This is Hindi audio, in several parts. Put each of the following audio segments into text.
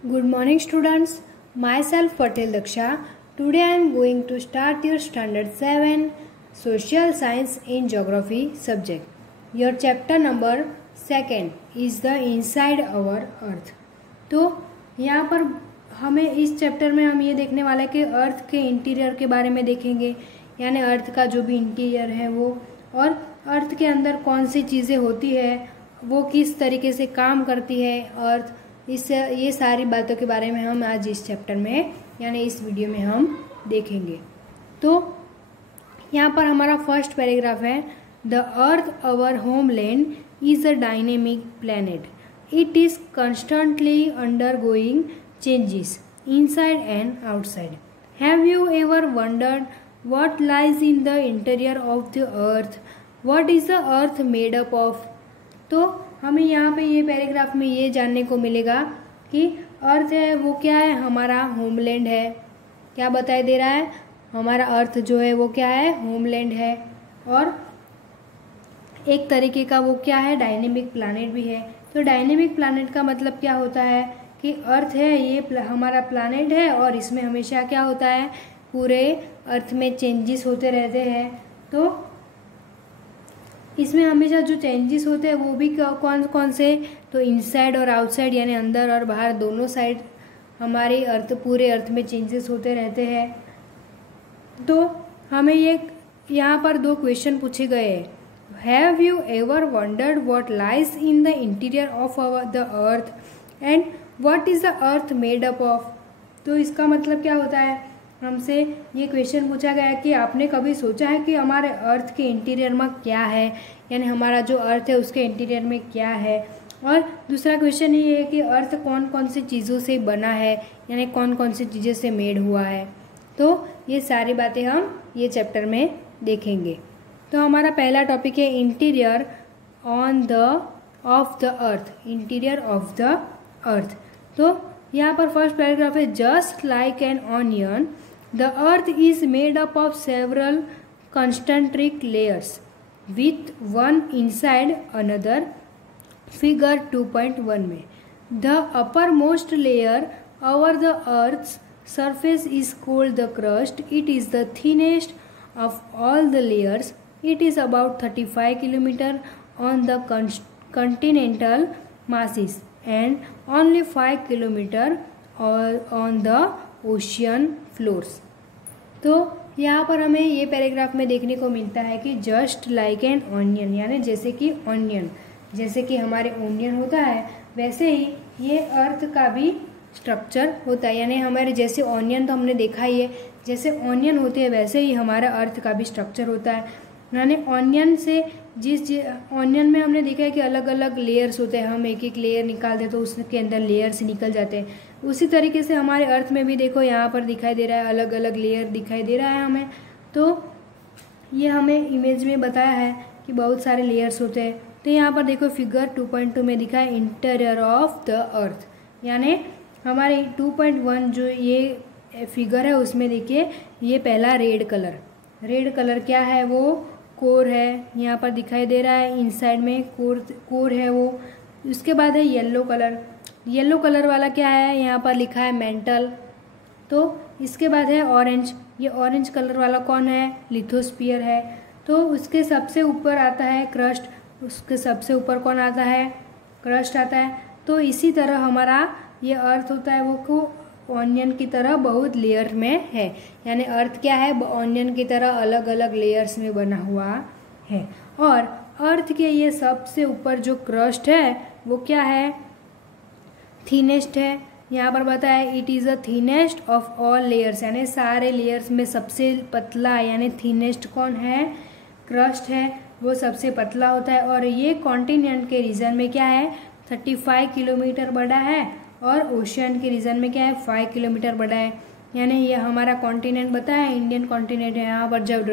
Good morning students. Myself Patel Daksha. Today I am going to start your standard 7 social science in geography subject. Your chapter number 2 is the inside our earth. तो यहाँ पर हमें इस चैप्टर में हम ये देखने वाले हैं कि अर्थ के इंटीरियर के बारे में देखेंगे, यानी अर्थ का जो भी इंटीरियर है वो, और अर्थ के अंदर कौन सी चीज़ें होती है, वो किस तरीके से काम करती है अर्थ, ये सारी बातों के बारे में हम आज इस चैप्टर में यानी इस वीडियो में हम देखेंगे। तो यहाँ पर हमारा फर्स्ट पैराग्राफ है, the earth our homeland is a dynamic planet, it is constantly undergoing changes inside and outside. Have you ever wondered what lies in the interior of the earth? What is the earth made up of? तो हमें यहाँ पे ये पैराग्राफ में ये जानने को मिलेगा कि अर्थ है वो क्या है, हमारा होमलैंड है। क्या बताई दे रहा है, हमारा अर्थ जो है वो क्या है, होमलैंड है, और एक तरीके का वो क्या है, डायनेमिक प्लैनेट भी है। तो डायनेमिक प्लैनेट का मतलब क्या होता है कि अर्थ है ये हमारा प्लैनेट है और इसमें हमेशा क्या होता है, पूरे अर्थ में चेंजेस होते रहते हैं। तो इसमें हमेशा जो चेंजेस होते हैं वो भी कौन कौन से, तो इनसाइड और आउटसाइड यानी अंदर और बाहर दोनों साइड हमारे अर्थ, पूरे अर्थ में चेंजेस होते रहते हैं। तो हमें ये यहाँ पर दो क्वेश्चन पूछे गए हैं, have you ever wondered what lies in the interior of the earth and what is the earth made up of. तो इसका मतलब क्या होता है, हमसे ये क्वेश्चन पूछा गया है कि आपने कभी सोचा है कि हमारे अर्थ के इंटीरियर में क्या है, यानी हमारा जो अर्थ है उसके इंटीरियर में क्या है। और दूसरा क्वेश्चन ये है कि अर्थ कौन कौन सी चीज़ों से बना है, यानी कौन कौन सी चीज़ों से मेड हुआ है। तो ये सारी बातें हम ये चैप्टर में देखेंगे। तो हमारा पहला टॉपिक है interior of the earth, interior of the earth. तो यहाँ पर फर्स्ट पैराग्राफ है, just like an onion the earth is made up of several concentric layers with one inside another, figure 2.1 में। The uppermost layer over the earth's surface is called the crust. It is the thinnest of all the layers. It is about 35 km on the continental masses and only 5 km on the ocean floors. तो यहाँ पर हमें ये पैराग्राफ में देखने को मिलता है कि जस्ट लाइक एन ऑनियन, यानी जैसे कि ऑनियन, जैसे कि हमारे ऑनियन होता है वैसे ही ये अर्थ का भी स्ट्रक्चर होता है। यानी हमारे जैसे ऑनियन तो हमने देखा ही है, जैसे ऑनियन होते हैं वैसे ही हमारा अर्थ का भी स्ट्रक्चर होता है। यानी ऑनियन से ऑनियन में हमने देखा है कि अलग अलग लेयर्स होते हैं, हम एक एक लेयर निकाल दें तो उसके अंदर लेयर्स निकल जाते हैं। उसी तरीके से हमारे अर्थ में भी देखो यहाँ पर दिखाई दे रहा है, अलग अलग लेयर दिखाई दे रहा है हमें। तो ये हमें इमेज में बताया है कि बहुत सारे लेयर्स होते हैं। तो यहाँ पर देखो फिगर 2.2 में दिखा है इंटीरियर ऑफ द अर्थ, यानी हमारे 2.1 जो ये फिगर है उसमें देखिए ये पहला रेड कलर क्या है, वो कोर है, यहाँ पर दिखाई दे रहा है इनसाइड में कोर है वो। उसके बाद है येलो कलर वाला क्या है, यहाँ पर लिखा है मेंटल। तो इसके बाद है ऑरेंज, ये ऑरेंज कलर वाला कौन है, लिथोस्फीयर है। तो उसके सबसे ऊपर आता है क्रस्ट, उसके सबसे ऊपर कौन आता है, क्रस्ट आता है। तो इसी तरह हमारा ये अर्थ होता है वो को ऑनियन की तरह बहुत लेयर में है, यानी अर्थ क्या है, ऑनियन की तरह अलग अलग लेयर्स में बना हुआ है। और अर्थ के ये सबसे ऊपर जो क्रस्ट है वो क्या है, थिनेस्ट है। यहाँ पर बताया it is a thinnest of all layers, यानी सारे लेयर्स में सबसे पतला, यानी थिनेस्ट कौन है, क्रस्ट है, वो सबसे पतला होता है। और ये कॉन्टिनेंट के रीजन में क्या है, 35 किलोमीटर बड़ा है, और ओशियन के रीजन में क्या है, 5 किलोमीटर बड़ा है। यानी ये हमारा कॉन्टिनेंट बताया इंडियन कॉन्टिनेंट है, यहाँ पर जब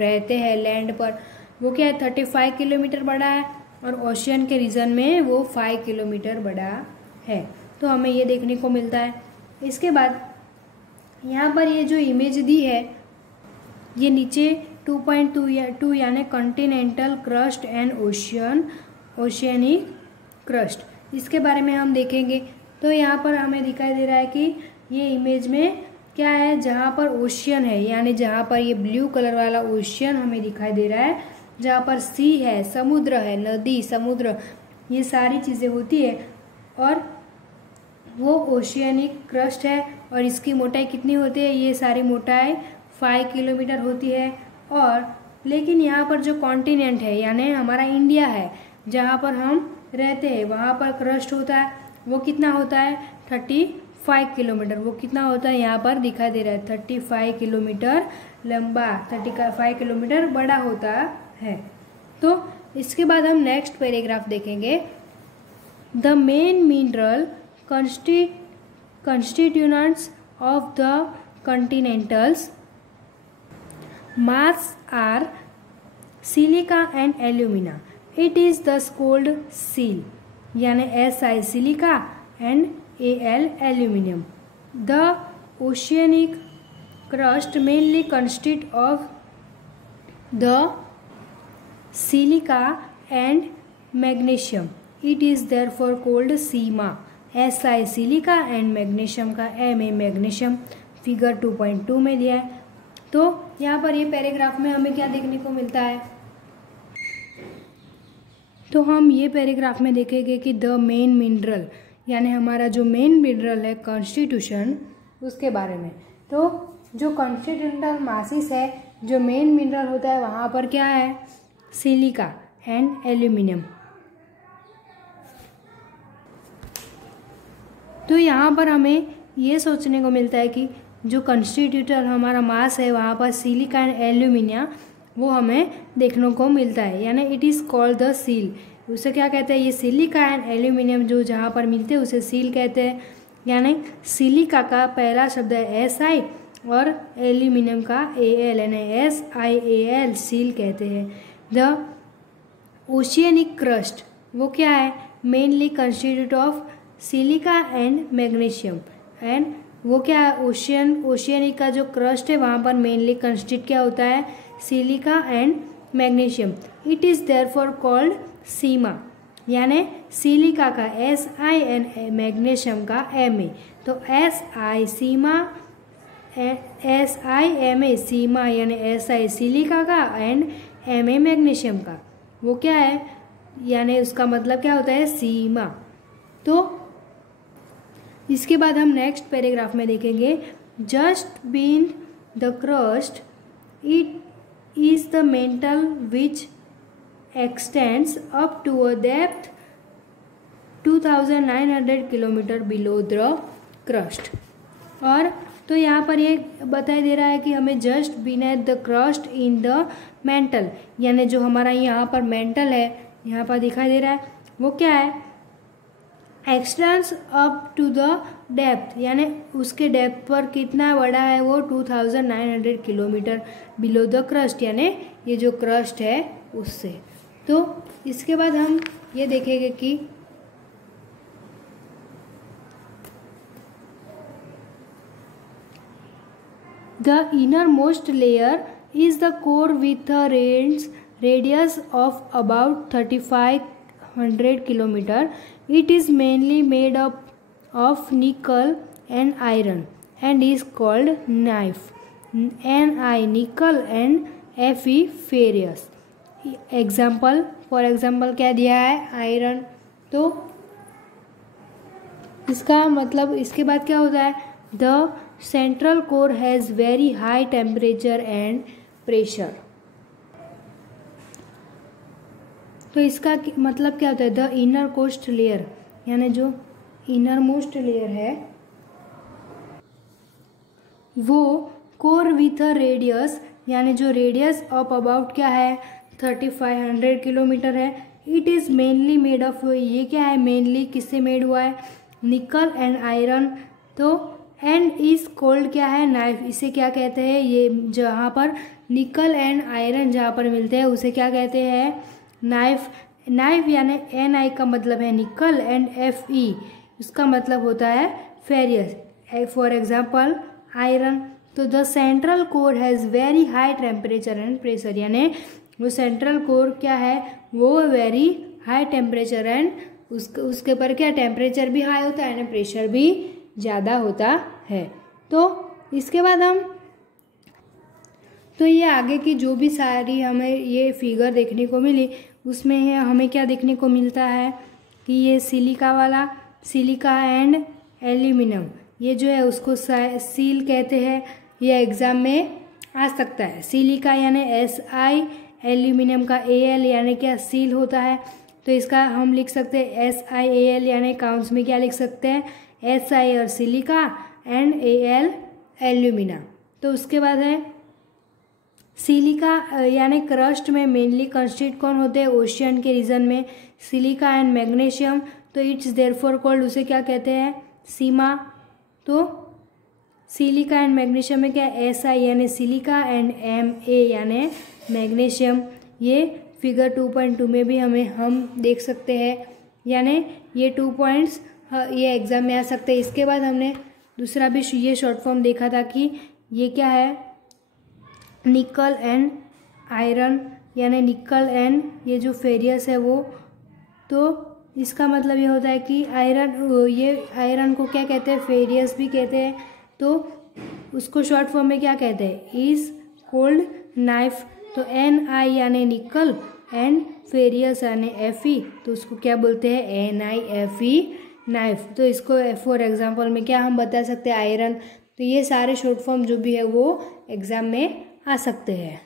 रहते हैं लैंड पर वो क्या है 35 किलोमीटर बड़ा है, और ओशियन के रीजन में वो 5 किलोमीटर बड़ा है। तो हमें ये देखने को मिलता है। इसके बाद यहाँ पर ये जो इमेज दी है ये नीचे 2.2 यानी continental crust and oceanic crust, इसके बारे में हम देखेंगे। तो यहाँ पर हमें दिखाई दे रहा है कि ये इमेज में क्या है, जहाँ पर ओशियन है, यानी जहाँ पर ये ब्लू कलर वाला ओशियन हमें दिखाई दे रहा है, जहाँ पर सी है, समुद्र है, नदी, समुद्र, ये सारी चीज़ें होती है, और वो ओशियनिक क्रस्ट है। और इसकी मोटाई कितनी होती है, ये सारी मोटाई 5 किलोमीटर होती है। और लेकिन यहाँ पर जो कॉन्टिनेंट है, यानी हमारा इंडिया है, जहाँ पर हम रहते हैं, वहाँ पर क्रस्ट होता है, वो कितना होता है 35 किलोमीटर। वो कितना होता है, यहाँ पर दिखाई दे रहा है 35 किलोमीटर लंबा, 35 किलोमीटर बड़ा होता है। तो इसके बाद हम नेक्स्ट पैराग्राफ देखेंगे। The main mineral constituents of the continentals mass are silica and alumina. It is thus called SIL, यानी SI silica and AL aluminum. The oceanic crust mainly consists of the silica and magnesium. It is therefore called SIMA. SI silica and magnesium का Ma मैग्नीशियम, फिगर 2.2 में दिया है। तो यहाँ पर ये पैराग्राफ में हमें क्या देखने को मिलता है, तो हम ये पैराग्राफ में देखेंगे कि द मेन मिनरल, यानी हमारा जो मेन मिनरल है कॉन्स्टिट्यूशन, उसके बारे में। तो जो कॉन्स्टिट्यूएंटल मासिस है, जो मेन मिनरल होता है, वहाँ पर क्या है, सिलिका एंड एल्यूमिनियम। तो यहाँ पर हमें ये सोचने को मिलता है कि जो कंस्टिट्यूटर हमारा मास है, वहाँ पर सिलिका एंड एल्यूमिनियम वो हमें देखने को मिलता है, यानी it is called the seal. उसे क्या कहते हैं, ये सिलिका एंड एल्यूमिनियम जो जहाँ पर मिलते हैं उसे सील कहते हैं। यानी सिलिका का पहला शब्द है SI और एल्यूमिनियम का AL, यानी SiAl, सील कहते हैं। द ओशियनिक क्रस्ट वो क्या है, mainly constitute of silica and magnesium, and वो क्या है, ओशियनिक का जो क्रस्ट है वहाँ पर मेनली कंस्टिट्यूट क्या होता है, silica and magnesium. It is therefore called sima, यानी सिलिका का SI एंड मैग्नीशियम का Ma। तो SI sima, SI Ma sima, यानी SI सिलिका का एंड Ma मैग्नीशियम का, वो क्या है, यानी उसका मतलब क्या होता है, सीमा। तो इसके बाद हम नेक्स्ट पैराग्राफ में देखेंगे, just been the crust it is the mantle which extends up to a depth 2900 kilometre below the crust. और तो यहाँ पर ये बताई दे रहा है कि हमें just beneath the crust in the mental, यानी जो हमारा यहाँ पर मेंटल है, यहाँ पर दिखाई दे रहा है, वो क्या है, extends up to the depth, यानी उसके डेप्थ पर कितना बड़ा है, वो 2900 किलोमीटर बिलो द क्रस्ट, यानी ये जो क्रस्ट है उससे। तो इसके बाद हम ये देखेंगे कि the inner most layer is the core with a radius of about 3500 kilometre. It is mainly made up of nickel and iron and is called knife. Ni nickel and Fe ferrous. Example, for example क्या दिया है, आयरन। तो इसका मतलब इसके बाद क्या होता है, the central core has very high temperature and pressure. तो इसका मतलब क्या होता है, द इनर कोस्ट लेयर, यानी जो इनर मोस्ट लेयर है वो कोर विथ अ रेडियस, यानी जो रेडियस ऑफ अबाउट क्या है 3500 किलोमीटर है। It is mainly made of, ये क्या है, मेनली किससे मेड हुआ है, निकल एंड आयरन। तो एंड इज कोल्ड क्या है, नाइफ। इसे क्या कहते हैं, ये जहाँ पर निकल एंड आयरन जहाँ पर मिलते हैं उसे क्या कहते हैं, नाइफ। नाइफ यानी Ni का मतलब है निकल एंड Fe उसका मतलब होता है फेरियस। For example iron. तो the central core has very high temperature and pressure, यानी वो सेंट्रल कोर क्या है, वो वेरी हाई टेम्परेचर एंड उसके ऊपर क्या टेम्परेचर भी हाई होता है ना, प्रेशर भी ज़्यादा होता है। तो इसके बाद तो ये आगे की जो भी सारी हमें ये फिगर देखने को मिली उसमें है हमें क्या देखने को मिलता है कि ये सिलिका एंड एल्यूमिनियम ये जो है उसको सील कहते हैं। ये एग्ज़ाम में आ सकता है। सिलिका यानी SI, एल्यूमिनियम का AL यानी क्या सील होता है, तो इसका हम लिख सकते हैं SiAl यानी काउंट्स में क्या लिख सकते हैं SI और सिलिका एंड AL एल्यूमिना। तो उसके बाद है सिलिका यानी क्रस्ट में मेनली कंस्टिट्यूट कौन होते हैं, ओशियन के रीजन में सिलिका एंड मैग्नीशियम, तो इट्स देयरफॉर कॉल्ड उसे क्या कहते हैं सीमा। तो सिलिका एंड मैग्नीशियम में क्या SI यानी सिलिका एंड Ma यानी मैग्नीशियम। ये फिगर 2.2 में भी हम देख सकते हैं, यानी ये 2 पॉइंट्स ये एग्जाम में आ सकते हैं। इसके बाद हमने दूसरा भी ये शॉर्ट फॉर्म देखा था कि ये क्या है निकल एंड आयरन यानी निकल एंड ये जो फेरियस है वो, तो इसका मतलब ये होता है कि आयरन को क्या कहते हैं फेरियस भी कहते हैं। तो उसको शॉर्ट फॉर्म में क्या कहते हैं इज कोल्ड नाइफ। तो Ni यानी निकल एंड फेरियस यानी Fe, तो उसको क्या बोलते हैं NiFe नाइफ। तो इसको फॉर एग्जांपल में क्या हम बता सकते हैं आयरन। तो ये सारे शॉर्ट फॉर्म जो भी है वो एग्जाम में आ सकते हैं।